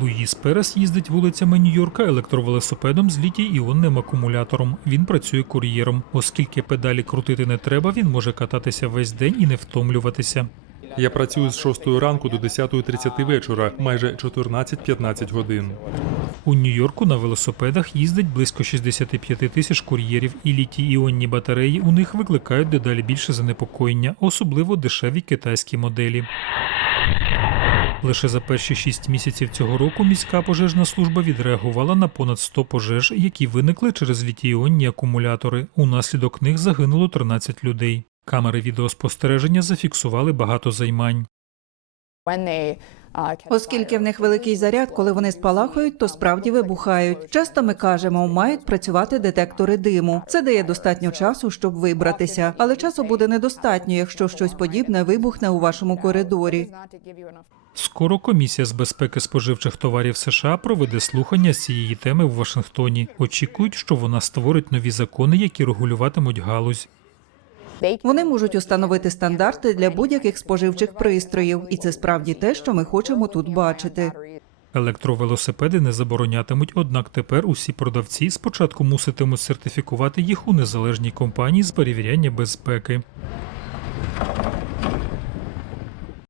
Луїс Перес їздить вулицями Нью-Йорка електровелосипедом з літій-іонним акумулятором. Він працює кур'єром. Оскільки педалі крутити не треба, він може кататися весь день і не втомлюватися. Я працюю з 6 ранку до 10.30 вечора, майже 14-15 годин. У Нью-Йорку на велосипедах їздить близько 65 тисяч кур'єрів, і літій-іонні батареї у них викликають дедалі більше занепокоєння, особливо дешеві китайські моделі. Лише за перші шість місяців цього року міська пожежна служба відреагувала на понад 100 пожеж, які виникли через літій-іонні акумулятори. Унаслідок них загинуло 13 людей. Камери відеоспостереження зафіксували багато займань. Оскільки в них великий заряд, коли вони спалахують, то справді вибухають. Часто ми кажемо, мають працювати детектори диму. Це дає достатньо часу, щоб вибратися, але часу буде недостатньо, якщо щось подібне вибухне у вашому коридорі. Скоро комісія з безпеки споживчих товарів США проведе слухання з цієї теми в Вашингтоні. Очікують, що вона створить нові закони, які регулюватимуть галузь. Вони можуть установити стандарти для будь-яких споживчих пристроїв, і це справді те, що ми хочемо тут бачити. Електровелосипеди не заборонятимуть, однак тепер усі продавці спочатку муситимуть сертифікувати їх у незалежній компанії з перевіряння безпеки.